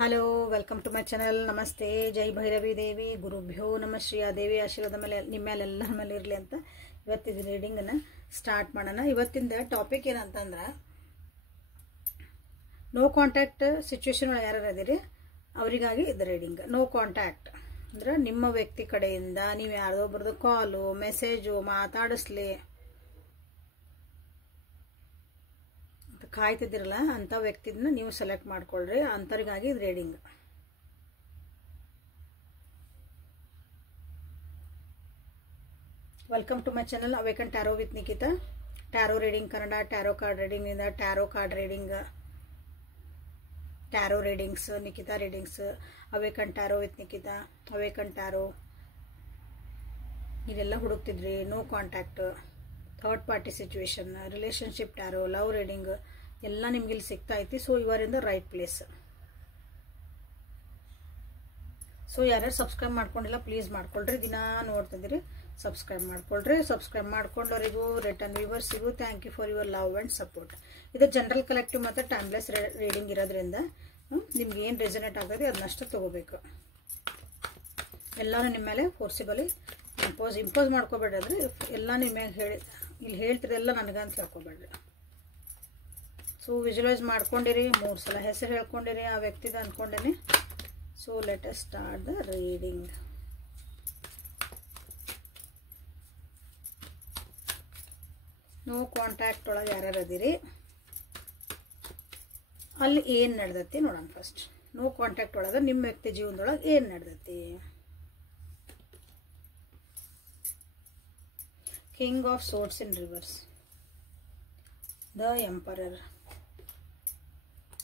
Hello, welcome to my channel. ನಮಸ್ತೆ. ಜೈ ಭೈರವಿ ದೇವಿ. ಗುರುಭ್ಯೋ ನಮಃ. ಶ್ರೀ ಆ ದೇವಿ ಆಶೀರ್ವಾದ ಮೇಲೆ ನಿಮ್ಮ ಮೇಲೆಲ್ಲರ ಮೇಲೆ ಇರಲಿ ಅಂತ ಇವತ್ತಿನ ರೀಡಿಂಗನ್ನು ಸ್ಟಾರ್ಟ್ ಮಾಡೋಣ. ಇವತ್ತಿನ ಟಾಪಿಕ್ ಏನಂತಂದ್ರೆ, ನೋ ಕಾಂಟ್ಯಾಕ್ಟ್ ಸಿಚುವೇಶನ್ ಒಳಗೆ ಯಾರು ಅದೀರಿ ಅವರಿಗಾಗಿ ಇದು ರೀಡಿಂಗ್. ನೋ ಕಾಂಟ್ಯಾಕ್ಟ್ ಅಂದ್ರೆ ನಿಮ್ಮ ವ್ಯಕ್ತಿ ಕಡೆಯಿಂದ ನೀವು ಯಾರದೊಬ್ಬರದು ಕಾಲು ಮೆಸೇಜು ಮಾತಾಡಿಸ್ಲಿ ಕಾಯ್ತಿದ್ದೀರಲ್ಲ ಅಂಥ ವ್ಯಕ್ತಿನ ನೀವು ಸೆಲೆಕ್ಟ್ ಮಾಡ್ಕೊಳ್ರಿ. ಅಂಥವ್ರಿಗಾಗಿ ಇದು reading. Welcome to my channel awaken tarot with Nikita. Tarot reading Kannada, tarot card ರೀಡಿಂಗ್ನಿಂದ tarot card reading, tarot readings, Nikita readings, awaken tarot with Nikita, awaken tarot ಇದೆಲ್ಲ ಹುಡುಕ್ತಿದ್ರಿ. No contact, third party situation, relationship tarot, love reading ಎಲ್ಲ ನಿಮ್ಗೆ ಇಲ್ಲಿ ಸಿಗ್ತಾ ಐತಿ. So you are in the right place. So ಯಾರ್ಯಾರು subscribe ಮಾಡ್ಕೊಂಡಿಲ್ಲ ಪ್ಲೀಸ್ ಮಾಡ್ಕೊಳ್ರಿ. ದಿನ ನೋಡ್ತಿದ್ದೀರಿ, ಸಬ್ಸ್ಕ್ರೈಬ್ ಮಾಡ್ಕೊಳ್ರಿ. ಸಬ್ಸ್ಕ್ರೈಬ್ ಮಾಡ್ಕೊಂಡವರಿಗೂ ರಿಟರ್ನ್ ವ್ಯೂವರ್ಸಿಗೂ thank you for your love and support. ಇದು ಜನರಲ್ ಕಲೆಕ್ಟಿವ್ ಮತ್ತು ಟೈಮ್ಲೆಸ್ ರೀಡಿಂಗ್ ಇರೋದ್ರಿಂದ ನಿಮ್ಗೆ ಏನು ರೆಸನೇಟ್ ಆಗ್ತದೆ ಅದನ್ನಷ್ಟು ತಗೋಬೇಕು. ಎಲ್ಲರೂ ನಿಮ್ಮ ಮೇಲೆ ಫೋರ್ಸಿಬಲಿ ಇಂಪೋಸ್ ಮಾಡ್ಕೋಬೇಡ್ರಿ. ಅಂದರೆ ಎಲ್ಲ ನಿಮಗೆ ಇಲ್ಲಿ ಹೇಳ್ತಿರಲ್ಲ ನನಗಂತ ಹೇಳ್ಕೊಬೇಡ್ರಿ. ಸೊ ವಿಜುವಲೈಸ್ ಮಾಡ್ಕೊಂಡಿರಿ, 3 ಸಲ ಹೆಸರು ಹೇಳ್ಕೊಂಡಿರಿ ಆ ವ್ಯಕ್ತಿದ ಅಂದ್ಕೊಂಡೇನೆ. So let us start the reading. No contact ಒಳಗೆ ಯಾರ್ಯಾರು ಅದೀರಿ, ಅಲ್ಲಿ ಏನು ನಡೆದೈತಿ ನೋಡೋಣ. ಫಸ್ಟ್ ನೋ ಕಾಂಟ್ಯಾಕ್ಟ್ ಒಳಗೆ ನಿಮ್ಮ ವ್ಯಕ್ತಿ ಜೀವನದೊಳಗೆ ಏನು ನಡೆದೈತಿ. King of Swords in reverse, the Emperor,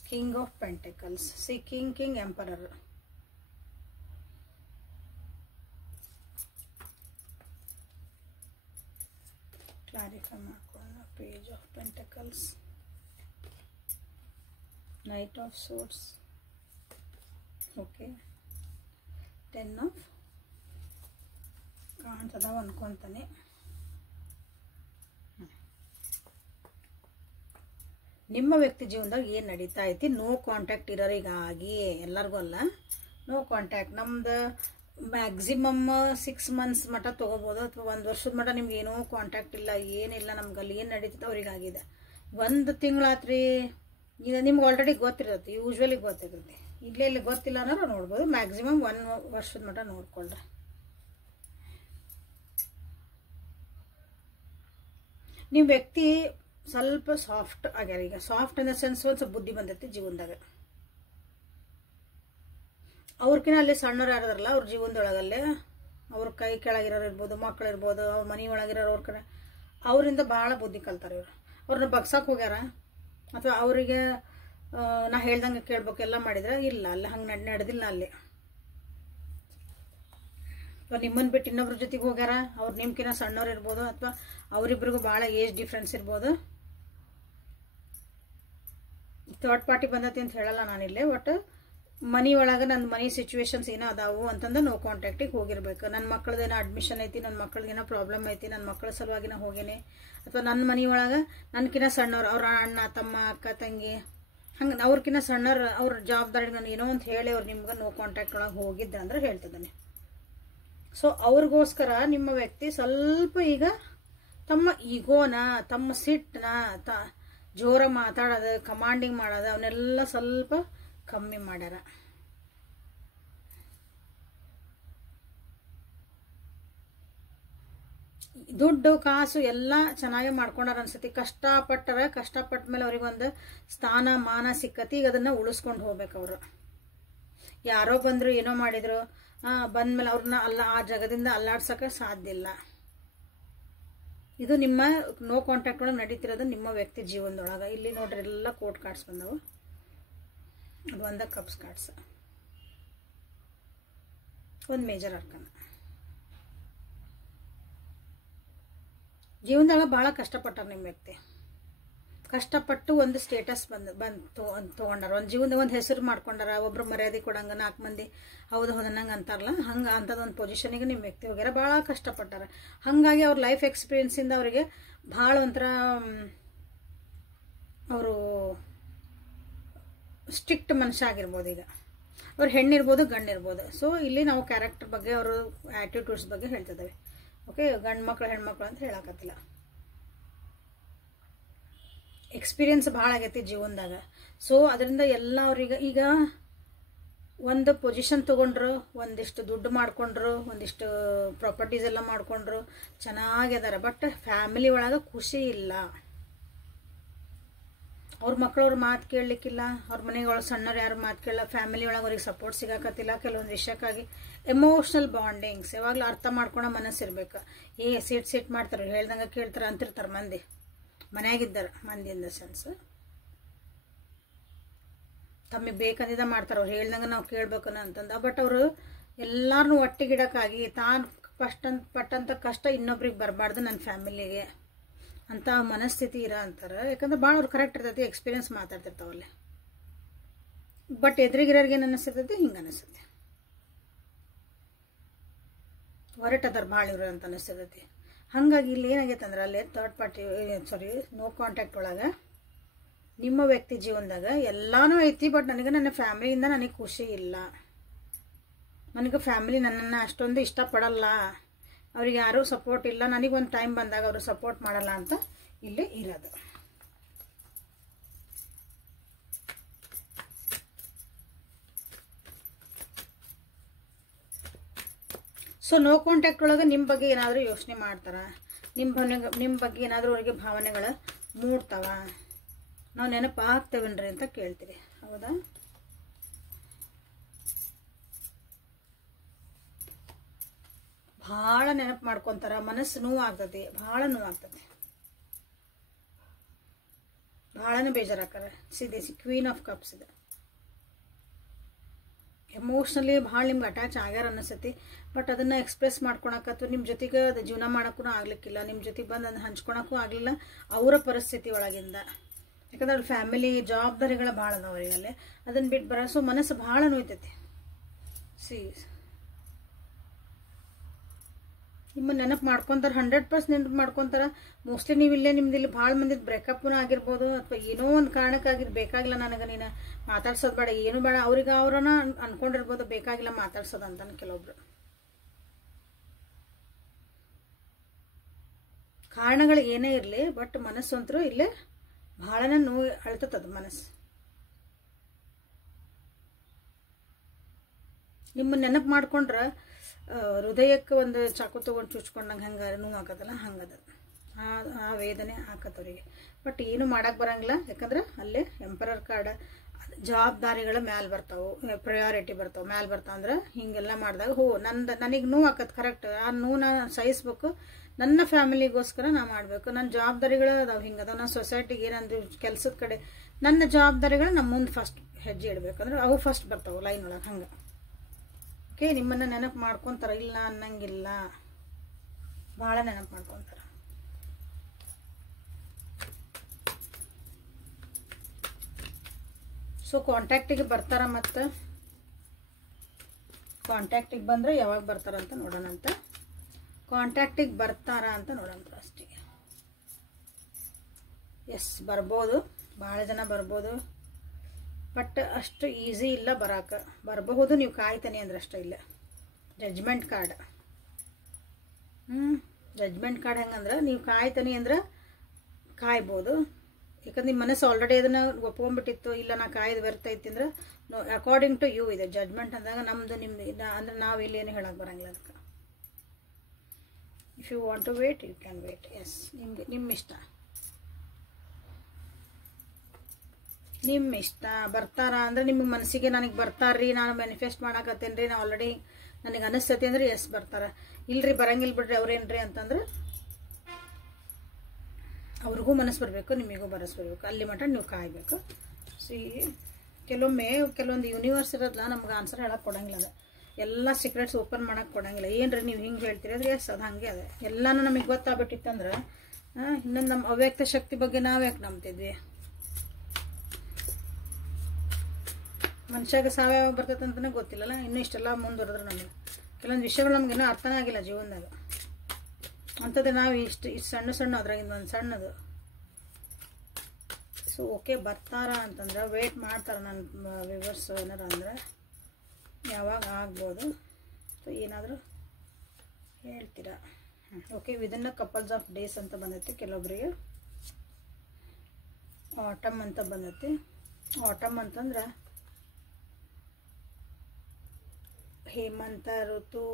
King of Pentacles. See, King, Emperor. Clarify ಮಾಡ್ಕೊಳ್ಳೋಣ. Page of Pentacles, Knight of Swords, okay, 10 of ಕಾಣ್ತದ ಅನ್ಕೊಂತಾನೆ. ನಿಮ್ಮ ವ್ಯಕ್ತಿ ಜೀವನದಾಗ ಏನು ನಡೀತಾ ಐತಿ, ನೋ ಕಾಂಟ್ಯಾಕ್ಟ್ ಇರೋರಿಗಾಗಿ, ಎಲ್ಲರಿಗೂ ಅಲ್ಲ. ನೋ ಕಾಂಟ್ಯಾಕ್ಟ್ ನಮ್ದು ಮ್ಯಾಕ್ಸಿಮಮ್ 6 months ಮಟ್ಟ ತೊಗೋಬೋದು, ಅಥವಾ 1 ವರ್ಷದ ಮಟ್ಟ ನಿಮ್ಗೆ ಏನೋ ಕಾಂಟ್ಯಾಕ್ಟ್ ಇಲ್ಲ, ಏನಿಲ್ಲ, ನಮ್ಗೆ ಅಲ್ಲಿ ಏನು ನಡೀತದೆ ಅವ್ರಿಗಾಗಿದೆ. 1 ತಿಂಗಳಾತ್ರಿ, ಈಗ ನಿಮ್ಗೆ ಆಲ್ರೆಡಿ ಗೊತ್ತಿರುತ್ತೆ, ಯೂಶ್ವಲಿ ಗೊತ್ತಿರುತ್ತೆ. ಇಲ್ಲಿ ಗೊತ್ತಿಲ್ಲ ಅನ್ನೋರು ನೋಡ್ಬೋದು. ಮ್ಯಾಕ್ಸಿಮಮ್ 1 ವರ್ಷದ ಮಟ್ಟ ನೋಡ್ಕೊಳ್ರಿ. ನಿಮ್ಮ ವ್ಯಕ್ತಿ ಸ್ವಲ್ಪ ಸಾಫ್ಟ್ ಆಗ್ಯಾರ. ಈಗ ಸಾಫ್ಟ್ ಇನ್ ದ ಸೆನ್ಸ್ ಒಂದು ಸ್ವಲ್ಪ ಬುದ್ಧಿ ಬಂದೈತಿ ಜೀವನದಾಗ. ಅವ್ರಕಿನ ಅಲ್ಲಿ ಸಣ್ಣವ್ರು ಯಾರದಾರಲ್ಲ ಅವ್ರ ಜೀವನದೊಳಗಲ್ಲೇ ಅವ್ರ ಕೈ ಕೆಳಗಿರೋರು ಇರ್ಬೋದು, ಮಕ್ಳು ಇರ್ಬೋದು, ಅವ್ರ ಮನೆ ಒಳಗಿರೋರು, ಅವ್ರ ಕಡೆ ಅವರಿಂದ ಭಾಳ ಬುದ್ಧಿ ಕಲ್ತಾರೆ ಇವರು. ಅವ್ರನ್ನ ಬಗ್ಸಕ್ಕೆ ಹೋಗ್ಯಾರ, ಅಥವಾ ಅವರಿಗೆ ನಾ ಹೇಳ್ದಂಗೆ ಕೇಳ್ಬೇಕೆಲ್ಲ ಮಾಡಿದ್ರೆ ಇಲ್ಲ, ಅಲ್ಲಿ ಹಂಗೆ ನಡೆದಿಲ್ಲ. ಅಲ್ಲಿ ನಿಮ್ಮನ್ನು ಬಿಟ್ಟು ಇನ್ನೊಬ್ರ ಜೊತೆಗೆ ಹೋಗ್ಯಾರ, ಅವ್ರು ನಿಮ್ಕಿನ ಸಣ್ಣವ್ರು ಇರ್ಬೋದು, ಅಥವಾ ಅವರಿಬ್ರಿಗೂ ಭಾಳ ಏಜ್ ಡಿಫ್ರೆನ್ಸ್ ಇರ್ಬೋದು. ಥರ್ಡ್ ಪಾರ್ಟಿ ಬಂದತಿ ಅಂತ ಹೇಳಲ್ಲ ನಾನಿಲ್ಲೇ. ಬಟ್ ಮನಿ ಒಳಗೆ ನನ್ನ ಮನಿ ಸಿಚುವೇಶನ್ಸ್ ಏನೋ ಅದಾವು ಅಂತಂದ್ರೆ ನೋ ಕಾಂಟ್ಯಾಕ್ಟಿಗೆ ಹೋಗಿರ್ಬೇಕು. ನನ್ನ ಮಕ್ಕಳದೇನೋ ಅಡ್ಮಿಷನ್ ಐತಿ, ನನ್ನ ಮಕ್ಕಳಿಗೇನೋ ಪ್ರಾಬ್ಲಮ್ ಐತಿ, ನನ್ನ ಮಕ್ಕಳ ಸಲುವಾಗಿನ ಹೋಗೇನೆ, ಅಥವಾ ನನ್ನ ಮನೆ ಒಳಗೆ ನನ್ಕಿನ ಸಣ್ಣವ್ರು, ಅವ್ರ ಅಣ್ಣ ತಮ್ಮ ಅಕ್ಕ ತಂಗಿ ಹಂಗೆ ಅವ್ರಕಿನ್ನ ಸಣ್ಣವ್ರು, ಅವ್ರ ಜವಾಬ್ದಾರಿ ನಾನು ಏನೋ ಅಂತ ಹೇಳಿ ಅವ್ರು ನಿಮ್ಗೆ ನೋ ಕಾಂಟ್ಯಾಕ್ಟ್ ಒಳಗೆ ಹೋಗಿದ್ದೆ ಅಂದ್ರೆ ಹೇಳ್ತಿದ್ದಾನೆ. ಸೊ ಅವ್ರಿಗೋಸ್ಕರ ನಿಮ್ಮ ವ್ಯಕ್ತಿ ಸ್ವಲ್ಪ ಈಗ ತಮ್ಮ ಈಗೋನ, ತಮ್ಮ ಸಿಟ್ಟನ್ನ, ಜೋರ ಮಾತಾಡೋದು, ಕಮಾಂಡಿಂಗ್ ಮಾಡೋದು ಅವನ್ನೆಲ್ಲ ಸ್ವಲ್ಪ ಕಮ್ಮಿ ಮಾಡ್ಯಾರ. ದುಡ್ಡು ಕಾಸು ಎಲ್ಲ ಚೆನ್ನಾಗೇ ಮಾಡ್ಕೊಂಡಾರ ಅನ್ಸತಿ. ಕಷ್ಟಪಟ್ಟ ಮೇಲೆ ಅವ್ರಿಗೊಂದು ಸ್ಥಾನ ಮಾನ ಸಿಕ್ಕತಿ. ಈಗ ಅದನ್ನ ಉಳಿಸ್ಕೊಂಡು ಹೋಗ್ಬೇಕು. ಅವರು ಯಾರೋ ಬಂದ್ರು ಏನೋ ಮಾಡಿದ್ರು, ಬಂದ್ಮೇಲೆ ಅವ್ರನ್ನ ಆ ಜಗದಿಂದ ಅಲ್ಲಾಡ್ಸಕ್ಕೆ ಸಾಧ್ಯ ಇಲ್ಲ. ಇದು ನಿಮ್ಮ ನೋ ಕಾಂಟ್ಯಾಕ್ಟ್ ಒಳಗೆ ನಡೀತಿರೋದು ನಿಮ್ಮ ವ್ಯಕ್ತಿ ಜೀವನದೊಳಗೆ. ಇಲ್ಲಿ ನೋಡ್ರಿ ಎಲ್ಲ ಕೋರ್ಟ್ ಕಾರ್ಡ್ಸ್ ಬಂದವು, ಅದು ಒಂದ ಕಪ್ಸ್ ಕಾರ್ಡ್ಸ್, ಒಂದು ಮೇಜರ್ ಅರ್ಕನ್. ಜೀವನದೊಳಗೆ ಭಾಳ ಕಷ್ಟಪಟ್ಟಾರ ನಿಮ್ಮ ವ್ಯಕ್ತಿ. ಕಷ್ಟಪಟ್ಟು ಒಂದು ಸ್ಟೇಟಸ್ ತೊಗೊಂಡಾರ, ಒಂದು ಜೀವನದ ಒಂದು ಹೆಸರು ಮಾಡ್ಕೊಂಡಾರ. ಒಬ್ರು ಮರ್ಯಾದೆ ಕೊಡಂಗ 4 ಮಂದಿ ಹೌದು ಹೌದನ್ನಂಗೆ ಅಂತಾರಲ್ಲ, ಹಂಗೆ ಅಂಥದ್ದೊಂದು ಪೊಸಿಷನಿಗೆ ನಿಮ್ಮ ವ್ಯಕ್ತಿ ಹೋಗ್ಯಾರ. ಭಾಳ ಕಷ್ಟಪಟ್ಟಾರ. ಹಾಗಾಗಿ ಅವ್ರ ಲೈಫ್ ಎಕ್ಸ್ಪೀರಿಯನ್ಸಿಂದ ಅವರಿಗೆ ಭಾಳ ಒಂಥರ ಅವರು ಸ್ಟ್ರಿಕ್ಟ್ ಮನುಷ್ಯ ಆಗಿರ್ಬೋದು. ಈಗ ಅವ್ರು ಹೆಣ್ಣಿರ್ಬೋದು ಗಂಡಿರ್ಬೋದು. ಸೊ ಇಲ್ಲಿ ನಾವು ಕ್ಯಾರೆಕ್ಟರ್ ಬಗ್ಗೆ ಅವರು ಆ್ಯಟಿಟ್ಯೂಡ್ಸ್ ಬಗ್ಗೆ ಹೇಳ್ತಿದ್ದೇವೆ. ಓಕೆ, ಗಂಡು ಮಕ್ಕಳು ಹೆಣ್ಮಕ್ಳು ಅಂತ ಹೇಳಕತ್ತಿಲ್ಲ. ಎಕ್ಸ್ಪೀರಿಯನ್ಸ್ ಭಾಳ ಆಗೈತಿ ಜೀವನದಾಗ. ಸೊ ಅದರಿಂದ ಎಲ್ಲ ಅವ್ರಿಗೆ ಈಗ ಒಂದು ಪೊಸಿಷನ್ ತೊಗೊಂಡ್ರು, ಒಂದಿಷ್ಟು ದುಡ್ಡು ಮಾಡ್ಕೊಂಡ್ರು, ಒಂದಿಷ್ಟು ಪ್ರಾಪರ್ಟೀಸ್ ಎಲ್ಲ ಮಾಡ್ಕೊಂಡ್ರು, ಚೆನ್ನಾಗಿದಾರೆ. ಬಟ್ ಫ್ಯಾಮಿಲಿ ಒಳಗೆ ಖುಷಿ ಇಲ್ಲ. ಅವ್ರ ಮಕ್ಕಳವ್ರ ಮಾತು ಕೇಳಲಿಕ್ಕಿಲ್ಲ, ಅವ್ರ ಮನೆಗಳು ಸಣ್ಣವ್ರು ಯಾರು ಮಾತು ಕೇಳಲ್ಲ, ಫ್ಯಾಮಿಲಿ ಒಳಗೆ ಅವ್ರಿಗೆ ಸಪೋರ್ಟ್ ಸಿಗಾಕತ್ತಿಲ್ಲ. ಕೆಲವೊಂದು ವಿಷಯಕ್ಕಾಗಿ ಎಮೋಷ್ನಲ್ ಬಾಂಡಿಂಗ್ಸ್ ಯಾವಾಗಲೂ ಅರ್ಥ ಮಾಡ್ಕೊಳೋ ಮನಸ್ಸಿರ್ಬೇಕು. ಸಿಟ್ ಮಾಡ್ತಾರೆ, ಹೇಳ್ದಂಗೆ ಕೇಳ್ತಾರೆ ಅಂತಿರ್ತಾರೆ ಮಂದಿ, ಮನೆಯಾಗಿದ್ದಾರೆ ಮಂದಿ ಇನ್ ದ ಸೆನ್ಸ್. ತಮಗೆ ಬೇಕಂದಿದ್ದ ಮಾಡ್ತಾರೆ, ಅವ್ರು ಹೇಳ್ದಂಗೆ ನಾವು ಕೇಳ್ಬೇಕನ್ನ ಅಂತಂದ. ಬಟ್ ಅವರು ಎಲ್ಲಾರನ್ನೂ ಒಟ್ಟಿಗಿಡಕ್ಕಾಗಿ ತಾನು ಪಟ್ಟಂಥ ಕಷ್ಟ ಇನ್ನೊಬ್ರಿಗೆ ಬರಬಾರ್ದು ನನ್ನ ಫ್ಯಾಮಿಲಿಗೆ ಅಂತ ಮನಸ್ಥಿತಿ ಇರೋ ಅಂತಾರೆ. ಯಾಕಂದ್ರೆ ಭಾಳ ಅವ್ರು ಕರೆಕ್ಟ್ ಇರ್ತೈತಿ, ಎಕ್ಸ್ಪೀರಿಯನ್ಸ್ ಮಾತಾಡ್ತಿರ್ತಾವಲ್ಲಿ. ಬಟ್ ಎದುರಿಗಿರೋರಿಗೆ ಏನು ಅನ್ನಿಸ್ತೈತಿ, ಹಿಂಗೆ ಅನ್ನಿಸ್ತೈತಿ, ಹೊರಟದಾರ ಭಾಳ ಇವ್ರು ಅಂತ ಅನ್ನಿಸ್ತೈತಿ. ಹಾಗಾಗಿ ಇಲ್ಲಿ ಏನಾಗೈತೆ ಅಂದ್ರೆ ಅಲ್ಲಿ ಥರ್ಡ್ ಪಾರ್ಟಿ ನೋ ಕಾಂಟ್ಯಾಕ್ಟ್ ಒಳಗೆ ನಿಮ್ಮ ವ್ಯಕ್ತಿ ಜೀವನದಾಗ ಎಲ್ಲಾನು ಐತಿ. ಬಟ್ ನನಗೆ ನನ್ನ ಫ್ಯಾಮಿಲಿಯಿಂದ ನನಗೆ ಖುಷಿ ಇಲ್ಲ, ನನಗೆ ಫ್ಯಾಮಿಲಿ ನನ್ನನ್ನು ಅಷ್ಟೊಂದು ಇಷ್ಟಪಡಲ್ಲ, ಅವ್ರಿಗೆ ಯಾರೂ ಸಪೋರ್ಟ್ ಇಲ್ಲ, ನನಗೊಂದು ಟೈಮ್ ಬಂದಾಗ ಅವರು ಸಪೋರ್ಟ್ ಮಾಡಲ್ಲ ಅಂತ ಇಲ್ಲಿ ಇರೋದು. ಸೊ ನೋ ಕಾಂಟ್ಯಾಕ್ಟ್ ಒಳಗೆ ನಿಮ್ಮ ಬಗ್ಗೆ ಏನಾದರೂ ಯೋಚನೆ ಮಾಡ್ತಾರ, ನಿಮ್ಮ ಬಗ್ಗೆ ಏನಾದರೂ ಅವರಿಗೆ ಭಾವನೆಗಳು ಮೂಡ್ತಾವ, ನಾವು ನೆನಪು ಆಗ್ತೇವೇನ್ರಿ ಅಂತ ಕೇಳ್ತೀರಿ. ಹೌದಾ? ಭಾಳ ನೆನಪು ಮಾಡ್ಕೊತಾರ, ಮನಸ್ಸು ನೋವಾಗ್ತದೆ, ಭಾಳ ನೋವಾಗ್ತದೆ, ಭಾಳನೇ ಬೇಜಾರಾಕಾರ. ಸಿದೇಸಿ ಕ್ವೀನ್ ಆಫ್ ಕಪ್ಸ್ ಇದೆ. ಎಮೋಷ್ನಲಿ ಭಾಳ ನಿಮ್ಗೆ ಅಟ್ಯಾಚ್ ಆಗ್ಯಾರ ಅನ್ನಿಸ್ತೈತಿ. ಬಟ್ ಅದನ್ನು ಎಕ್ಸ್ಪ್ರೆಸ್ ಮಾಡ್ಕೊಳಕತ್ತು ನಿಮ್ಮ ಜೊತೆಗೆ ಅದು ಜೀವನ ಮಾಡೋಕ್ಕೂ ಆಗ್ಲಿಕ್ಕಿಲ್ಲ, ನಿಮ್ಮ ಜೊತೆಗೆ ಬಂದು ಅದನ್ನು ಹಂಚ್ಕೊಳಕ್ಕೂ ಆಗಲಿಲ್ಲ ಅವರ ಪರಿಸ್ಥಿತಿ ಒಳಗಿಂದ. ಯಾಕಂದ್ರೆ ಅವ್ರ ಫ್ಯಾಮಿಲಿ ಜವಾಬ್ದಾರಿಗಳು ಭಾಳ ಅದಾವ ಅವರಿಗಲ್ಲೇ, ಅದನ್ನು ಬಿಟ್ಟು ಬರೋ. ಸೊ ಮನಸ್ಸು ಭಾಳ ನೋಯ್ತೈತಿ. ನಿಮ್ಮ ನೆನಪು ಮಾಡ್ಕೊತಾರೆ, 100% ನೆನಪು ಮಾಡ್ಕೊತಾರೆ. ಮೋಸ್ಟ್ಲಿ ನೀವು ಇಲ್ಲೇ ನಿಮ್ದು ಇಲ್ಲಿ ಭಾಳ ಮಂದಿದ್ದು ಬ್ರೇಕಪ್ನೂ ಆಗಿರ್ಬೋದು, ಅಥವಾ ಏನೋ ಒಂದು ಕಾರಣಕ್ಕಾಗಿ ಬೇಕಾಗಿಲ್ಲ ನನಗೆ ನೀನು ಮಾತಾಡ್ಸೋದು ಬೇಡ, ಏನು ಬೇಡ, ಅವ್ರಿಗೆ ಅವ್ರನ್ನ ಅನ್ಕೊಂಡಿರ್ಬೋದು ಬೇಕಾಗಿಲ್ಲ ಮಾತಾಡ್ಸೋದು ಅಂತಾನೆ ಕೆಲವೊಬ್ರು. ಕಾರಣಗಳು ಏನೇ ಇರಲಿ, ಬಟ್ ಮನಸ್ಸು ಅಂತರೂ ಇಲ್ಲೇ ಭಾಳನೇ ನೋವು ಅಳ್ತದ ಮನಸ್ಸು. ನಿಮ್ಮ ನೆನಪು ಮಾಡ್ಕೊಂಡ್ರೆ ಹೃದಯಕ್ಕೆ ಒಂದು ಚಾಕು ತೊಗೊಂಡು ಚುಚ್ಕೊಂಡಂಗೆ ಹಂಗೆ ನೋವು ಹಾಕತ್ತಲ್ಲ, ಹಂಗದ ಆ ವೇದನೆ ಹಾಕತ್ತವ್ರಿಗೆ. ಬಟ್ ಏನು ಮಾಡೋಕ್ಕೆ ಬರಂಗಿಲ್ಲ. ಯಾಕಂದ್ರೆ ಅಲ್ಲೇ ಎಂಪರರ್ ಕಾರ್ಡ್ ಜವಾಬ್ದಾರಿಗಳ ಮ್ಯಾಲೆ ಬರ್ತಾವೆ, ಪ್ರಯಾರಿಟಿ ಬರ್ತಾವೆ, ಮ್ಯಾಲೆ ಬರ್ತಾವೆ. ಅಂದ್ರೆ ಹಿಂಗೆಲ್ಲ ಮಾಡಿದಾಗ ನನಗೆ ನೋವು ಹಾಕತ್ತೆ ಕರೆಕ್ಟ್, ಆ ನೋವು ನಾನು ಸಹಿಸ್ಬೇಕು, ನನ್ನ ಫ್ಯಾಮಿಲಿಗೋಸ್ಕರ ನಾ ಮಾಡಬೇಕು, ನನ್ನ ಜವಾಬ್ದಾರಿಗಳು ಅದಾವೆ, ಹಿಂಗದಾವೆ. ನನ್ನ ಸೊಸೈಟಿಗೆ ಏನಂದ್ರೆ ಕೆಲಸದ ಕಡೆ ನನ್ನ ಜವಾಬ್ದಾರಿಗಳು ನಮ್ಮ ಮುಂದೆ ಫಸ್ಟ್ ಹೆಜ್ಜೆ ಇಡಬೇಕಂದ್ರೆ ಅವು ಫಸ್ಟ್ ಬರ್ತಾವೆ ಲೈನ್ ಒಳಗೆ. ಹಂಗೆ ಓಕೆ, ನಿಮ್ಮನ್ನು ನೆನಪು ಮಾಡ್ಕೊತಾರ, ಇಲ್ಲ ಅನ್ನಂಗಿಲ್ಲ, ಭಾಳ ನೆನಪು ಮಾಡ್ಕೊತಾರ. ಸೊ ಕಾಂಟ್ಯಾಕ್ಟಿಗೆ ಬರ್ತಾರ. ಮತ್ತು ಕಾಂಟ್ಯಾಕ್ಟಿಗೆ ಬಂದರೆ ಯಾವಾಗ ಬರ್ತಾರಂತ ನೋಡೋಣಂತ. ಕಾಂಟ್ಯಾಕ್ಟಿಗೆ ಬರ್ತಾರ ಅಂತ ನೋಡೋಣ ಫಸ್ಟಿಗೆ. ಎಸ್, ಬರ್ಬೋದು, ಭಾಳ ಜನ ಬರ್ಬೋದು. ಬಟ್ ಅಷ್ಟು ಈಸಿ ಇಲ್ಲ ಬರಾಕ. ಬರಬಹುದು, ನೀವು ಕಾಯ್ತಾನೆ ಅಂದ್ರೆ ಅಷ್ಟೇ. ಇಲ್ಲ ಜಡ್ಜ್ಮೆಂಟ್ ಕಾರ್ಡ್. ಜಡ್ಜ್ಮೆಂಟ್ ಕಾರ್ಡ್ ಹೆಂಗಂದ್ರೆ ನೀವು ಕಾಯ್ತಾನೆ ಅಂದ್ರೆ ಕಾಯ್ಬೋದು. ಯಾಕಂದ್ರೆ ನಿಮ್ಮ ಮನಸ್ಸು ಆಲ್ರೆಡಿ ಅದನ್ನು ಒಪ್ಕೊಂಡ್ಬಿಟ್ಟಿತ್ತು, ಇಲ್ಲ ನಾ ಕಾಯ್ದು ಬರ್ತೈತಿ ಅಂದ್ರೆ ಅಕಾರ್ಡಿಂಗ್ ಟು ಯು ಇದೆ ಜಡ್ಜ್ಮೆಂಟ್ ಅಂದಾಗ. ನಮ್ಮದು ನಿಮ್ದು ಅಂದ್ರೆ ನಾವು ಇಲ್ಲಿ ಏನು ಹೇಳಕ್ಕೆ ಬರಂಗಿಲ್ಲ ಅದಕ್ಕೆ. If you want to wait you can wait. Yes, ನಿಮ್ಮ ಇಷ್ಟ, ನಿಮ್ಮ ಇಷ್ಟ. ಬರ್ತಾರ ಅಂದ್ರೆ ನಿಮ್ಮ ಮನಸ್ಸಿಗೆ ನನಗೆ ಬರ್ತಾರ್ರಿ, ನಾನು ಮ್ಯಾನಿಫೆಸ್ಟ್ ಮಾಡಾಕತ್ತೇನೆ ರೀ, ನಾ ಆಲ್ರೆಡಿ ನನಗೆ ಅನಿಸ್ತೈತಿ ಅಂದ್ರೆ ಎಸ್ ಬರ್ತಾರ. ಇಲ್ರಿ ಬರಂಗಿಲ್ಲ ಬಿಡ್ರಿ ಅವ್ರೇನ್ರಿ ಅಂತಂದ್ರೆ ಅವ್ರಿಗೂ ಮನಸ್ಸು ಬರಬೇಕು, ನಿಮಗೂ ಮನಸ್ಸು ಬರಬೇಕು. ಅಲ್ಲಿ ಮಟ್ಟ ನೀವು ಕಾಯಬೇಕು. ಕೆಲವೊಮ್ಮೆ ಕೆಲವೊಂದು ಯೂನಿವರ್ಸ್ ಇರೋದಿಲ್ಲ, ನಮ್ಗೆ ಆನ್ಸರ್ ಹೇಳಕ್ಕೆ ಕೊಡಂಗಿಲ್ಲ. ಅದು ಎಲ್ಲ ಸೀಕ್ರೆಟ್ಸ್ ಓಪನ್ ಮಾಡಕ್ಕೆ ಕೊಡಂಗಿಲ್ಲ. ಏನ್ರಿ ನೀವು ಹಿಂಗೆ ಹೇಳ್ತೀರಿ ಅಂದ್ರೆ ಎಸ್ ಅದು ಹಾಗೆ ಅದೇ. ಎಲ್ಲನೂ ನಮಗೆ ಗೊತ್ತಾಗ್ಬಿಟ್ಟಿತ್ತಂದ್ರೆ ಇನ್ನೊಂದು ನಮ್ಮ ಅವ್ಯಕ್ತ ಶಕ್ತಿ ಬಗ್ಗೆ ನಾವು ಯಾಕೆ ನಂಬ್ತಿದ್ವಿ? ಮನುಷ್ಯಾಗ ಸಾವಯವ ಬರ್ತೈತೆ ಅಂತಲೇ ಗೊತ್ತಿಲ್ಲಲ್ಲ. ಇನ್ನೂ ಇಷ್ಟೆಲ್ಲ ಮುಂದುವರೆದ್ರೆ ನಮಗೆ ಕೆಲವೊಂದು ವಿಷಯಗಳು ನಮಗಿನ್ನೂ ಅರ್ಥನೇ ಆಗಿಲ್ಲ ಜೀವನದಾಗ. ಅಂಥದ್ದು ನಾವು ಇಷ್ಟು ಸಣ್ಣ ಅದ್ರಾಗಿಂದ ಒಂದು ಸಣ್ಣದು. ಸೊ ಓಕೆ, ಬರ್ತಾರ ಅಂತಂದ್ರೆ ವೇಟ್ ಮಾಡ್ತಾರೆ ನನ್ನ ವ್ಯೂವರ್ಸ್ ಏನಾರ ಅಂದ್ರೆ. ಯಾವಾಗ ಆಗ್ಬೋದು? ಸೊ ಏನಾದರೂ ಹೇಳ್ತೀರಾ? Okay, within a couples of days ಅಂತ ಬಂದೈತಿ. ಕೆಲವೊಬ್ಬರಿಗೆ ಆಟಮ್ ಅಂತ ಬಂದೈತಿ. ಆಟಮ್ ಅಂತಂದ್ರೆ ಹೇಮಂತ ಋತು.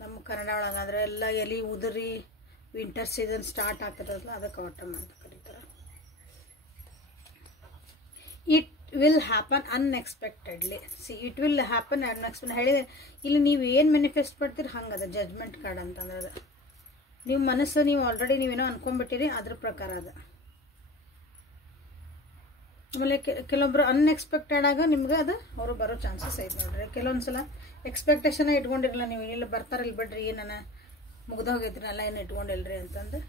ನಮ್ಮ ಕನ್ನಡ ಒಳಗಾದ್ರೆ ಎಲ್ಲ ಎಲಿ ಉದುರಿ ವಿಂಟರ್ ಸೀಸನ್ ಸ್ಟಾರ್ಟ್ ಆಗ್ತದಲ್ಲ, ಅದಕ್ಕೆ ಆಟಮ್ ಅಂತ ಕರೀತಾರೆ. It will happen unexpectedly. It will happen unexpected ಹೇಳಿದೆ. ಇಲ್ಲಿ ನೀವು ಏನು ಮ್ಯಾನಿಫೆಸ್ಟ್ ಮಾಡ್ತೀರಿ ಹಂಗದ ಜಜ್ಮೆಂಟ್ ಕಾರ್ಡ್ ಅಂತಂದ್ರೆ ಅದು ನೀವು ಮನಸ್ಸು ನೀವು ಆಲ್ರೆಡಿ ನೀವೇನೋ ಅನ್ಕೊಂಡ್ಬಿಟ್ಟಿರಿ, ಅದ್ರ ಪ್ರಕಾರ ಅದು. ಆಮೇಲೆ ಕೆಲವೊಬ್ರು ಅನ್ಎಕ್ಸ್ಪೆಕ್ಟೆಡ್ ಆಗ ನಿಮ್ಗೆ ಅದು ಅವರು ಬರೋ ಚಾನ್ಸಸ್ ಐತೆ ನೋಡ್ರಿ. ಕೆಲವೊಂದ್ಸಲ ಎಕ್ಸ್ಪೆಕ್ಟೇಷನ್ ಇಟ್ಕೊಂಡಿರಲ್ಲ ನೀವು, ಇಲ್ಲ ಬರ್ತಾರಲ್ಲ ಬಿಡ್ರಿ ನಾನು ಮುಗ್ದು ಹೋಗೈತ್ರಿ ಎಲ್ಲ ಏನು ಇಟ್ಕೊಂಡಿಲ್ರಿ ಅಂತಂದು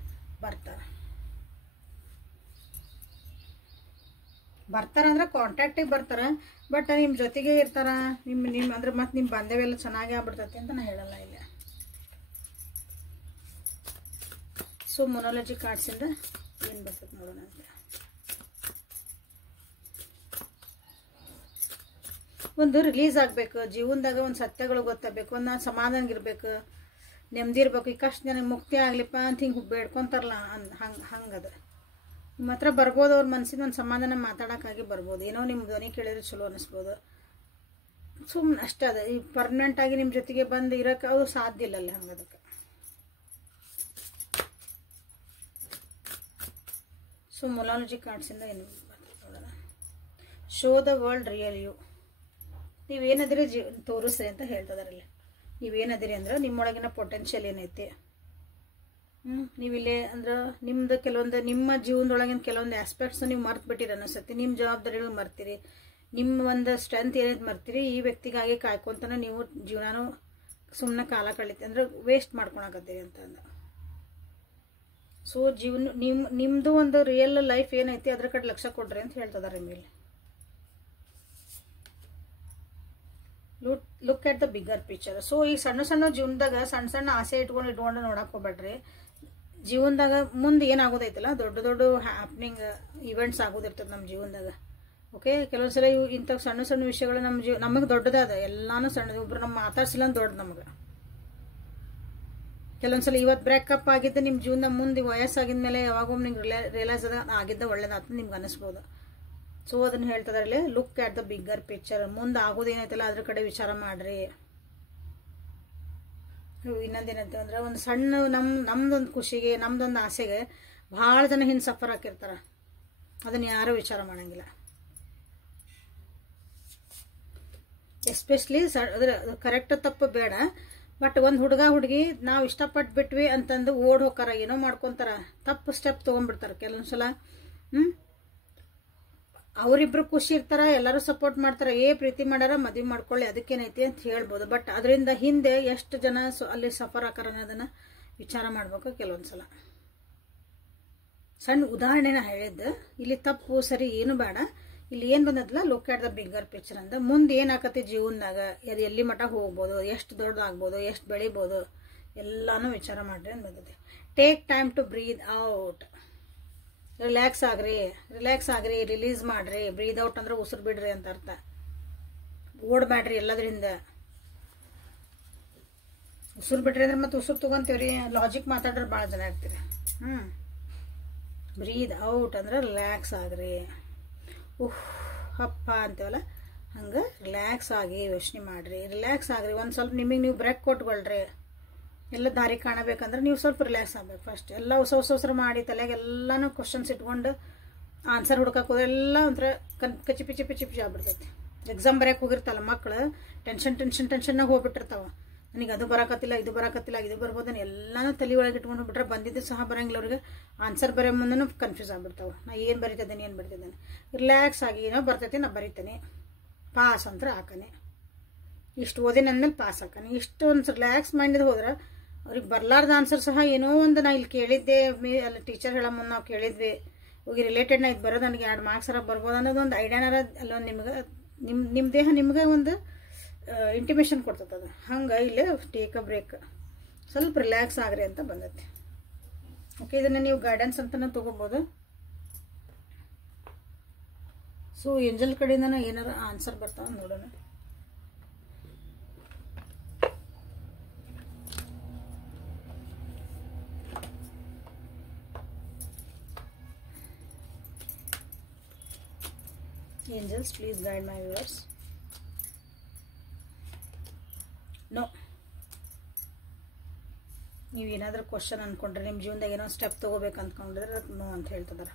ಬರ್ತಾರಂದ್ರೆ ಕಾಂಟ್ಯಾಕ್ಟಿಗೆ ಬರ್ತಾರೆ. ಬಟ್ ನಿಮ್ಮ ಜೊತೆಗೆ ಇರ್ತಾರ, ನಿಮ್ಮ ಅಂದ್ರೆ ಮತ್ತೆ ನಿಮ್ಮ ಬಾಂಧವ್ಯ ಎಲ್ಲ ಚೆನ್ನಾಗಿ ಆಗ್ಬಿಡ್ತೈತಿ ಅಂತ ನಾನು ಹೇಳಲ್ಲ ಇಲ್ಲ. ಸೊ ಮೊನಾಲಜಿ ಕಾರ್ಡ್ಸಿಂದ ಏನು ಬರ್ತದೆ ನೋಡೋಣ ಅಂತ. ಒಂದು ರಿಲೀಸ್ ಆಗಬೇಕು ಜೀವನದಾಗ, ಒಂದು ಸತ್ಯಗಳು ಗೊತ್ತಾಗಬೇಕು, ಒಂದು ನಾನು ಸಮಾಧಾನಗಿರ್ಬೇಕು, ನೆಮ್ಮದಿ ಇರ್ಬೇಕು, ಈ ಕಷ್ಟ ನನಗೆ ಮುಕ್ತಿ ಆಗ್ಲಿಪ್ಪ ಅಂತ ಹಿಂಗೆ ಬೇಡ್ಕೊತಾರಲ್ಲ ಹಂಗದ ನಿಮ್ಮ ಹತ್ರ ಬರ್ಬೋದು. ಅವ್ರ ಮನಸ್ಸಿನ ಒಂದು ಸಮಾಧಾನ ಮಾತಾಡೋಕ್ಕಾಗಿ ಬರ್ಬೋದು. ಏನೋ ನಿಮ್ಮ ಧ್ವನಿ ಕೇಳಿದ್ರೆ ಚಲೋ ಅನ್ನಿಸ್ಬೋದು. ಸುಮ್ಮನೆ ಅಷ್ಟೇ ಅದ. ಈ ಪರ್ಮನೆಂಟಾಗಿ ನಿಮ್ಮ ಜೊತೆಗೆ ಬಂದು ಇರೋಕೆ ಅದು ಸಾಧ್ಯ ಇಲ್ಲ ಅಲ್ಲಿ ಹಂಗದಕ್ಕೆ. ಸೊ ಮೊಲಾಲಜಿ ಕಾರ್ಡ್ಸಿಂದ ಏನು ನೋಡೋಣ. Show the world real you. ನೀವೇನದಿರಿ ತೋರಿಸ್ರಿ ಅಂತ ಹೇಳ್ತದಾರಲ್ಲಿ. ನೀವೇನದಿರಿ ಅಂದ್ರೆ ನಿಮ್ಮೊಳಗಿನ ಪೊಟೆನ್ಷಿಯಲ್ ಏನೈತಿ. ನೀವಿಲ್ಲೇ ಅಂದ್ರೆ ನಿಮ್ದು ಕೆಲವೊಂದು ನಿಮ್ಮ ಜೀವನದೊಳಗಿನ ಕೆಲವೊಂದು ಆಸ್ಪೆಕ್ಟ್ಸ್ ನೀವು ಮರ್ತು ಬಿಟ್ಟಿರಿ ಅನಿಸುತ್ತೆ. ನಿಮ್ಮ ಜವಾಬ್ದಾರಿಗಳು ಮರ್ತೀರಿ, ನಿಮ್ಮ ಒಂದು ಸ್ಟ್ರೆಂತ್ ಏನೈತೆ ಮರ್ತೀರಿ. ಈ ವ್ಯಕ್ತಿಗಾಗಿ ಕಾಯ್ಕೊಂತಾನೆ ನೀವು ಜೀವನನೂ ಸುಮ್ಮನೆ ಕಾಲ ಕಳೀತಿ ಅಂದ್ರೆ ವೇಸ್ಟ್ ಮಾಡ್ಕೊಳಕತ್ತೀರಿ ಅಂತಂದು. ಸೊ ಜೀವನ ನಿಮ್ಮದು ಒಂದು ರಿಯಲ್ ಲೈಫ್ ಏನೈತಿ ಅದ್ರ ಕಡೆ ಲಕ್ಷ್ಯ ಕೊಡ್ರಿ ಅಂತ ಹೇಳ್ತದಾರೆ ಮೇಲೆ. Look at the bigger picture. So ಈ ಸಣ್ಣ ಸಣ್ಣ ಜೀವನದಾಗ ಸಣ್ಣ ಸಣ್ಣ ಆಸೆ ಇಟ್ಕೊಂಡು ನೋಡಕ್ ಹೋಗ್ಬೇಡ್ರಿ. ಜೀವನದಾಗ ಮುಂದೆ ಏನಾಗೋದೈತಲ್ಲ ದೊಡ್ಡ ದೊಡ್ಡ ಹ್ಯಾಪ್ನಿಂಗ್ ಇವೆಂಟ್ಸ್ ಆಗೋದಿರ್ತದೆ ನಮ್ಮ ಜೀವನದಾಗ. ಓಕೆ, ಕೆಲವೊಂದ್ಸಲ ಇವು ಇಂಥ ಸಣ್ಣ ಸಣ್ಣ ವಿಷಯಗಳು ನಮಗೆ ದೊಡ್ಡದಾದ, ಎಲ್ಲಾನು ಸಣ್ಣದು. ಒಬ್ರು ನಮ್ಮ ಮಾತಾಡ್ಸಿಲ್ಲ ದೊಡ್ಡ ನಮಗೆ. ಕೆಲವೊಂದ್ಸಲ ಇವತ್ತು ಬ್ರೇಕಪ್ ಆಗಿದ್ದ ನಿಮ್ಮ ಜೀವನ ಮುಂದೆ ವಯಸ್ಸಾಗಿದ್ಮೇಲೆ ಯಾವಾಗೊಮ್ಮೆ ನಿಮ್ಗೆ ರಿಯಲೈಸ್ ಆಗಿದ್ದ ಒಳ್ಳೇದಾಗ್ತದೆ ನಿಮ್ಗೆ ಅನಿಸ್ಬೋದು. ಸೊ ಅದನ್ನ ಹೇಳ್ತದ್ರಲ್ಲಿ look at the bigger picture. ಮುಂದೆ ಆಗೋದೇನೈತಲ್ಲ ಅದ್ರ ಕಡೆ ವಿಚಾರ ಮಾಡ್ರಿ. ಇನ್ನೊಂದೇನಂತ ಅಂದ್ರೆ ಒಂದು ಸಣ್ಣ ನಮ್ದೊಂದು ಖುಷಿಗೆ ನಮ್ದೊಂದು ಆಸೆಗೆ ಭಾಳ ಜನ ಹಿಂದೆ ಸಫರ್ ಹಾಕಿರ್ತಾರ, ಅದನ್ನ ಯಾರೂ ವಿಚಾರ ಮಾಡಂಗಿಲ್ಲ. ಎಸ್ಪೆಷಲಿ ಅದ್ರ ಕರೆಕ್ಟ್ ತಪ್ಪು ಬೇಡ, ಬಟ್ ಒಂದು ಹುಡುಗ ಹುಡುಗಿ ನಾವು ಇಷ್ಟಪಟ್ಟು ಬಿಟ್ವಿ ಅಂತಂದು ಓಡ್ ಹೋಗಾರ, ಏನೋ ಮಾಡ್ಕೊಂತಾರ, ತಪ್ಪು ಸ್ಟೆಪ್ ತೊಗೊಂಡ್ಬಿಡ್ತಾರೆ ಕೆಲವೊಂದ್ಸಲ. ಅವರಿಬ್ರು ಖುಷಿ ಇರ್ತಾರ, ಎಲ್ಲರೂ ಸಪೋರ್ಟ್ ಮಾಡ್ತಾರ, ಪ್ರೀತಿ ಮಾಡ್ಯಾರ ಮದ್ವೆ ಮಾಡ್ಕೊಳ್ಳಿ ಅದಕ್ಕೇನೈತಿ ಅಂತ ಹೇಳ್ಬೋದು. ಬಟ್ ಅದರಿಂದ ಹಿಂದೆ ಎಷ್ಟು ಜನ ಅಲ್ಲಿ ಸಫರ್ ಆಕಾರ ಅನ್ನೋದನ್ನ ವಿಚಾರ ಮಾಡ್ಬೇಕು ಕೆಲವೊಂದ್ಸಲ. ಸಣ್ಣ ಉದಾಹರಣೆನ ಹೇಳಿದ್ದು, ಇಲ್ಲಿ ತಪ್ಪು ಸರಿ ಏನು ಬೇಡ. ಇಲ್ಲಿ ಏನು ಬಂದದಲ್ಲ look at the bigger picture ಅಂತ. ಮುಂದೆ ಏನಾಕತಿ ಜೀವನದಾಗ, ಅದು ಎಲ್ಲಿ ಮಠ ಹೋಗ್ಬೋದು, ಎಷ್ಟು ದೊಡ್ಡದಾಗ್ಬೋದು, ಎಷ್ಟು ಬೆಳಿಬೋದು, ಎಲ್ಲಾನು ವಿಚಾರ ಮಾಡ್ರಿ ಅಂತ ಬಂದಿದೆ. Take time to breathe out. Relax ಆಗ್ರಿ, ರಿಲೀಸ್ ಮಾಡ್ರಿ. ಬ್ರೀದ್ ಔಟ್ ಅಂದ್ರೆ ಉಸಿರು ಬಿಡ್ರಿ ಅಂತ ಅರ್ಥ. ಓಡ್ಬ್ಯಾಡ್ರಿ ಎಲ್ಲದ್ರಿಂದ. ಉಸಿರು ಬಿಡ್ರಿ ಅಂದ್ರೆ ಮತ್ತೆ ಉಸಿರು ತಗೊಂತೀವ್ರಿ, ಲಾಜಿಕ್ ಮಾತಾಡ್ರೆ ಭಾಳ ಜನ ಆಗ್ತೀರಿ. ಬ್ರೀದ್ ಔಟ್ ಅಂದ್ರೆ ರಿಲ್ಯಾಕ್ಸ್ ಆಗ್ರಿ. ಹಪ್ಪ ಅಂತೀವಲ್ಲ ಹಂಗೆ ರಿಲ್ಯಾಕ್ಸ್ ಆಗಿ ಯೋಚನೆ ಮಾಡ್ರಿ. ರಿಲ್ಯಾಕ್ಸ್ ಆಗ್ರಿ. ಒಂದು ಸ್ವಲ್ಪ ನಿಮಗೆ ನೀವು ಬ್ರೇಕ್ ಕೊಟ್ಕೊಳ್ರಿ. ಎಲ್ಲ ದಾರಿ ಕಾಣಬೇಕಂದ್ರೆ ನೀವು ಸ್ವಲ್ಪ ರಿಲ್ಯಾಕ್ಸ್ ಆಗ್ಬೇಕು ಫಸ್ಟ್. ಎಲ್ಲ ಹೊಸ ಮಾಡಿ ತಲೆಗೆ ಎಲ್ಲಾನು ಕ್ವಶನ್ಸ್ ಇಟ್ಕೊಂಡು ಆನ್ಸರ್ ಹುಡ್ಕಕ್ಕೆ ಹೋದ್ರೆ ಎಲ್ಲ ಒಂಥರ ಕಚಿ ಪಿಚಿ ಆಗ್ಬಿಡ್ತೈತಿ. ಎಕ್ಸಾಮ್ ಬರೆಯಕ್ಕೆ ಹೋಗಿರ್ತಲ್ಲ ಮಕ್ಕಳು, ಟೆನ್ಷನ್ನಾಗ ಹೋಗ್ಬಿಟ್ಟಿರ್ತಾವ. ನನಗೆ ಅದು ಬರಕತ್ತಿಲ್ಲ, ಇದು ಬರ್ಬೋದು, ಎಲ್ಲಾನು ತಲೆ ಒಳಗೆ ಇಟ್ಕೊಂಡು ಬಿಟ್ರೆ ಬಂದಿದ್ದು ಸಹ ಬರಂಗಿಲ್ಲ ಅವ್ರಿಗೆ. ಆನ್ಸರ್ ಬರೋ ಮುಂದೂ ಕನ್ಫ್ಯೂಸ್ ಆಗ್ಬಿಡ್ತಾವೆ. ನಾ ಏನು ಬರಿತಿದ್ದೇನೆ. ರಿಲ್ಯಾಕ್ಸ್ ಆಗಿ ಏನೋ ಬರ್ತೈತಿ ನಾ ಬರಿತೇನೆ, ಪಾಸ್ ಅಂತ ಹಾಕನೆ. ಇಷ್ಟು ಓದಿನ ಅಂದ್ಮೇಲೆ ಪಾಸ್ ಹಾಕನೆ. ಇಷ್ಟು ಒಂದು ರಿಲ್ಯಾಕ್ಸ್ ಮೈಂಡಿಗೆ ಹೋದ್ರೆ ಅವ್ರಿಗೆ ಬರ್ಲಾರ್ದ ಆನ್ಸರ್ ಸಹ ಏನೋ ಒಂದು ನಾ ಇಲ್ಲಿ ಕೇಳಿದ್ದೆ, ಅಲ್ಲಿ ಟೀಚರ್ ಹೇಳೋ ಮುಂದೆ ನಾವು ಕೇಳಿದ್ವಿ, ಹೋಗಿ ರಿಲೇಟೆಡ್ ನಾ ಇದು ಬರೋದು ನನಗೆ 2 ಮಾರ್ಕ್ಸ್ ಬರ್ಬೋದು ಅನ್ನೋದು ಒಂದು ಐಡಿಯಾನಾರ ಅಲ್ಲೊಂದು ನಿಮ್ಗೆ ನಿಮ್ಮ ದೇಹ ನಿಮ್ಗೆ ಒಂದು ಇಂಟಿಮೇಷನ್ ಕೊಡ್ತದ. ಹಂಗೆ ಇಲ್ಲೇ ಟೇಕ್ ಅ ಬ್ರೇಕ್, ಸ್ವಲ್ಪ ರಿಲ್ಯಾಕ್ಸ್ ಆಗ್ರಿ ಅಂತ ಬಂದೈತಿ. ಓಕೆ, ಇದನ್ನು ನೀವು ಗೈಡೆನ್ಸ್ ಅಂತಲೂ ತೊಗೋಬೋದು. ಸೊ ಏಂಜಲ್ ಕಡೆಯಿಂದ ಏನಾರ ಆನ್ಸರ್ ಬರ್ತಾವ ನೋಡೋಣ. Angels, please guide my viewers. No. ನೀವು ಏನಾದರೂ ಕ್ವಶನ್ ಅಂದ್ಕೊಂಡ್ರೆ ನಿಮ್ಮ ಜೀವನದಾಗ ಏನೋ ಸ್ಟೆಪ್ ತೊಗೋಬೇಕು ಅಂದ್ಕೊಂಡಿದ್ರೆ ನೋ ಅಂತ ಹೇಳ್ತಿದ್ದಾರೆ.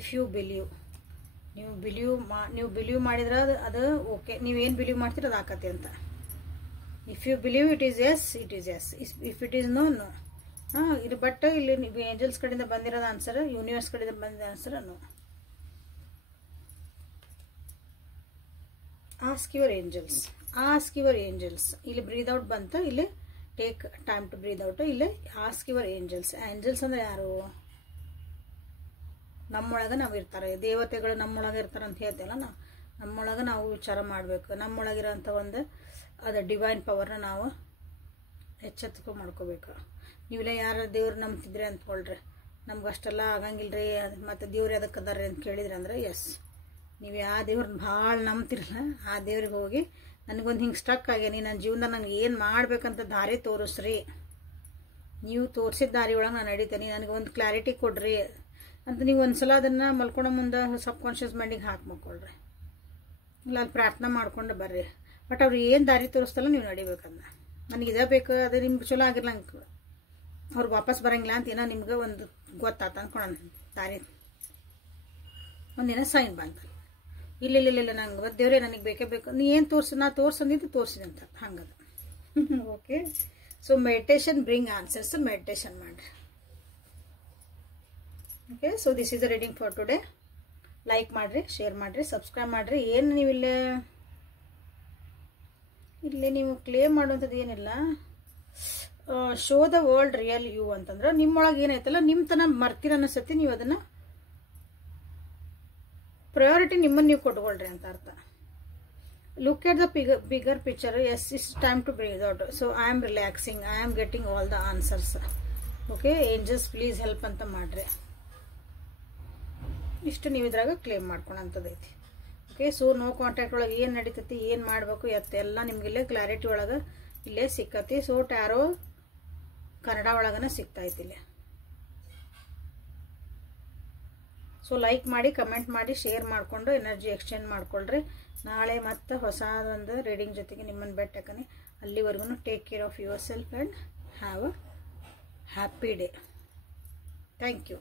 ಇಫ್ ಯು ಬಿಲೀವ್, ನೀವು ಬಿಲೀವ್ ಮಾಡಿದ್ರೆ ಅದು ಓಕೆ, ನೀವೇನು ಬಿಲೀವ್ ಮಾಡ್ತೀರ ಅದು ಆಕತ್ತೆ ಅಂತ. If you believe it is yes, it is yes. If it is no, no. ಇದು ಬಟ್ ಇಲ್ಲಿ ನೀವು ಏಂಜಲ್ಸ್ ಕಡೆಯಿಂದ ಬಂದಿರೋದು ಆನ್ಸರ್, ಯೂನಿವರ್ಸ್ ಕಡೆಯಿಂದ ಬಂದಿರೋ answer no. Ask your angels, ask your angels. ಇಲ್ಲಿ ಬ್ರೀದ್ ಔಟ್ ಬಂತು, ಇಲ್ಲಿ take time to breathe out. ಇಲ್ಲಿ ಆಸ್ಕ್ ಯುವರ್ ಏಂಜಲ್ಸ್. ಏಂಜಲ್ಸ್ ಅಂದ್ರೆ ಯಾರು? ನಮ್ಮೊಳಗೆ ನಾವು ಇರ್ತಾರೆ, ದೇವತೆಗಳು ನಮ್ಮೊಳಗೆ ಇರ್ತಾರೆ ಅಂತ ಹೇಳ್ತೇವಲ್ಲ ನಾವು. ನಮ್ಮೊಳಗೆ ನಾವು ವಿಚಾರ ಮಾಡಬೇಕು. ನಮ್ಮೊಳಗಿರೋಂಥ ಒಂದು ಅದು ಡಿವೈನ್ ಪವರ್ನ ನಾವು ಎಚ್ಚೆತ್ತುಕೊ ಮಾಡ್ಕೋಬೇಕು. ನೀವೆಲ್ಲ ಯಾರು ದೇವ್ರು ನಂಬ್ತಿದ್ರಿ ಅಂದ್ಕೊಳ್ರಿ, ನಮ್ಗೆ ಅಷ್ಟೆಲ್ಲ ಆಗಂಗಿಲ್ಲ ರೀ, ಮತ್ತು ದೇವ್ರು ಅದಕ್ಕೆ ಅದಾರೆ ಅಂತ ಕೇಳಿದ್ರಿ ಅಂದ್ರೆ ಎಸ್, ನೀವು ಯಾವ ದೇವ್ರನ್ನ ಭಾಳ ನಂಬ್ತಿರಲ್ಲ ಆ ದೇವ್ರಿಗೆ ಹೋಗಿ ನನಗೊಂದು ಹಿಂಗೆ ಸ್ಟಕ್ ಆಗ್ಯಾನಿ, ನನ್ನ ಜೀವನದಾಗ ನನಗೆ ಏನು ಮಾಡ್ಬೇಕಂತ ದಾರಿ ತೋರಿಸ್ರಿ, ನೀವು ತೋರಿಸಿದ ದಾರಿ ಒಳಗೆ ನಾನು ನಡೀತೇನೆ, ನನಗೆ ಒಂದು ಕ್ಲಾರಿಟಿ ಕೊಡ್ರಿ ಅಂತ ನೀವು ಒಂದು ಸಲ ಅದನ್ನು ಮಲ್ಕೊಳೋ ಮುಂದೆ ಸಬ್ ಕಾನ್ಷಿಯಸ್ ಮೈಂಡಿಗೆ ಹಾಕಿ ಮಕ್ಕೊಳ್ರಿ. ಇಲ್ಲ ಅಲ್ಲಿ ಪ್ರಾರ್ಥನೆ ಮಾಡ್ಕೊಂಡು ಬರ್ರಿ. ಬಟ್ ಅವ್ರು ಏನು ದಾರಿ ತೋರಿಸ್ತಲ್ಲ ನೀವು ನಡಿಬೇಕಂದ. ನನಗೆ ಇದೇ ಬೇಕು, ಅದು ನಿಮ್ಗೆ ಚಲೋ ಆಗಿರ್ಲಂಗೆ ಅವ್ರು ವಾಪಸ್ ಬರೋಂಗಿಲ್ಲ ಅಂತ ಏನೋ ನಿಮ್ಗೆ ಒಂದು ಗೊತ್ತಾತ ಅಂದ್ಕೊಳೋಣ ದಾರಿ. ಒಂದಿನ ಸೈನ್ ಬಂತ, ಇಲ್ಲ ನಂಗೆ ದೇವ್ರೆ ನನಗೆ ಬೇಕೇ ಬೇಕು, ನೀ ಏನು ನಾ ತೋರ್ಸಂದಿದ್ದು ತೋರಿಸಿದೆ ಅಂತ ಹಂಗದ. Okay, so meditation bring answers. Meditation ಮಾಡಿರಿ. Okay, so this is the reading for today. Like ಮಾಡಿರಿ, ಶೇರ್ ಮಾಡಿರಿ, ಸಬ್ಸ್ಕ್ರೈಬ್ ಮಾಡಿರಿ. ಏನು ನೀವು ಇಲ್ಲಿ ನೀವು ಕ್ಲೇಮ್ ಮಾಡುವಂಥದ್ದು ಏನಿಲ್ಲ. Show the world real you ಅಂತಂದ್ರೆ ನಿಮ್ಮೊಳಗೆ ಏನೈತಲ್ಲ ನಿಮ್ಮ ತನ ಮರ್ತೀರ ಅನ್ನಿಸತಿ, ನೀವು ಅದನ್ನು ಪ್ರಯಾರಿಟಿ ನಿಮ್ಮನ್ನು ನೀವು ಕೊಟ್ಕೊಳ್ರಿ ಅಂತ ಅರ್ಥ. Look at the bigger picture. Yes, it's time to breathe out. So I am relaxing, I am getting all the answers. Okay, angels please help ಅಂತ ಮಾಡ್ರಿ. ಇಷ್ಟು ನೀವು ಇದ್ರಾಗ ಕ್ಲೇಮ್ ಮಾಡ್ಕೊಳಂಥದ್ದೈತಿ. ಓಕೆ, ಸೊ ನೋ ಕಾಂಟ್ಯಾಕ್ಟ್ ಒಳಗೆ ಏನು ನಡೀತೈತಿ, ಏನು ಮಾಡಬೇಕು ಎಲ್ಲ ನಿಮಗಿಲ್ಲೇ ಕ್ಲಾರಿಟಿ ಒಳಗೆ ಇಲ್ಲೇ ಸಿಕ್ಕತಿ. ಸೊ ಟ್ಯಾರೋ ಕನ್ನಡ ಒಳಗನ ಸಿಗ್ತೈತಿ ಇಲ್ಲೇ. ಸೊ ಲೈಕ್ ಮಾಡಿ, ಕಮೆಂಟ್ ಮಾಡಿ, ಶೇರ್ ಮಾಡಿಕೊಂಡು ಎನರ್ಜಿ ಎಕ್ಸ್ಚೇಂಜ್ ಮಾಡ್ಕೊಳ್ರಿ. ನಾಳೆ ಮತ್ತೆ ಹೊಸ ಒಂದು ರೀಡಿಂಗ್ ಜೊತೆಗೆ ನಿಮ್ಮನ್ನು ಭೇಟಿಯಾಗ್ತೀನಿ. ಅಲ್ಲಿವರೆಗೂ take care of yourself and have a happy day. Thank you.